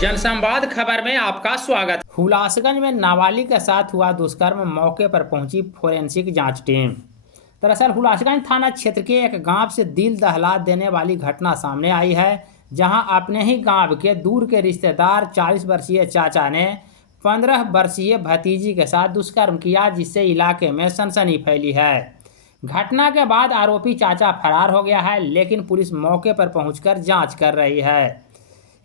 जनसंवाद खबर में आपका स्वागत। हुलासगंज में नाबालिग के साथ हुआ दुष्कर्म, मौके पर पहुंची फोरेंसिक जांच टीम। दरअसल हुलासगंज थाना क्षेत्र के एक गांव से दिल दहला देने वाली घटना सामने आई है, जहां अपने ही गांव के दूर के रिश्तेदार 40 वर्षीय चाचा ने 15 वर्षीय भतीजी के साथ दुष्कर्म किया, जिससे इलाके में सनसनी फैली है। घटना के बाद आरोपी चाचा फरार हो गया है, लेकिन पुलिस मौके पर पहुंचकर जांच कर रही है।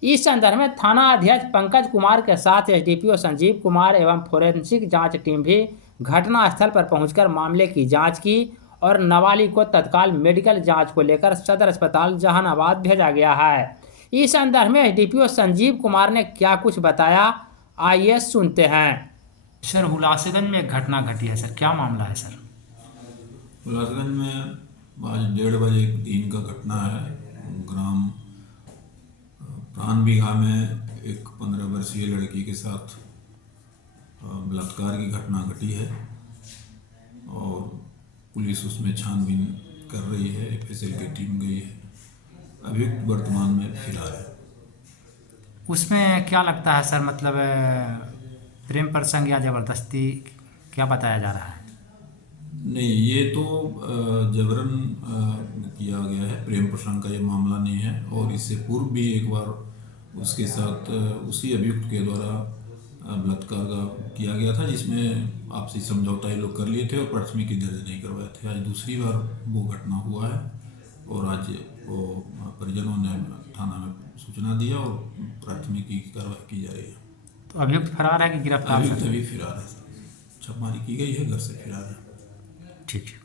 इस संदर्भ में थाना अध्यक्ष पंकज कुमार के साथ एसडीपीओ संजीव कुमार एवं फोरेंसिक जांच टीम भी घटनास्थल पर पहुंचकर मामले की जांच की और नाबालिग को तत्काल मेडिकल जांच को लेकर सदर अस्पताल जहानाबाद भेजा गया है। इस संदर्भ में एसडीपीओ संजीव कुमार ने क्या कुछ बताया, आइए सुनते हैं। सर, हुलासगंज में एक घटना घटी है, सर क्या मामला है? सर, हुलासगंज में आज 1:30 बजे दिन का घटना है। ग्राम प्राण बीघा में एक 15 वर्षीय लड़की के साथ बलात्कार की घटना घटी है और पुलिस उसमें छानबीन कर रही है। एफएसएल की टीम गई है। अभियुक्त वर्तमान में फिलहाल है। उसमें क्या लगता है सर, मतलब प्रेम प्रसंग या ज़बरदस्ती क्या बताया जा रहा है? नहीं, ये तो जबरन किया गया है। प्रेम प्रसंग का ये मामला नहीं है। और इससे पूर्व भी एक बार उसके साथ उसी अभियुक्त के द्वारा बलात्कार का किया गया था, जिसमें आपसी समझौता ये लोग कर लिए थे और प्राथमिकी दर्ज नहीं करवाए थे। आज दूसरी बार वो घटना हुआ है और आज वो परिजनों ने थाना में सूचना दिया और प्राथमिकी की कार्रवाई की जा रही है। तो अभियुक्त फरार है कि गिरफ्तार? अभियुक्त अभी फिरार है। छापेमारी की गई है, घर से फिरार है। ठीक है।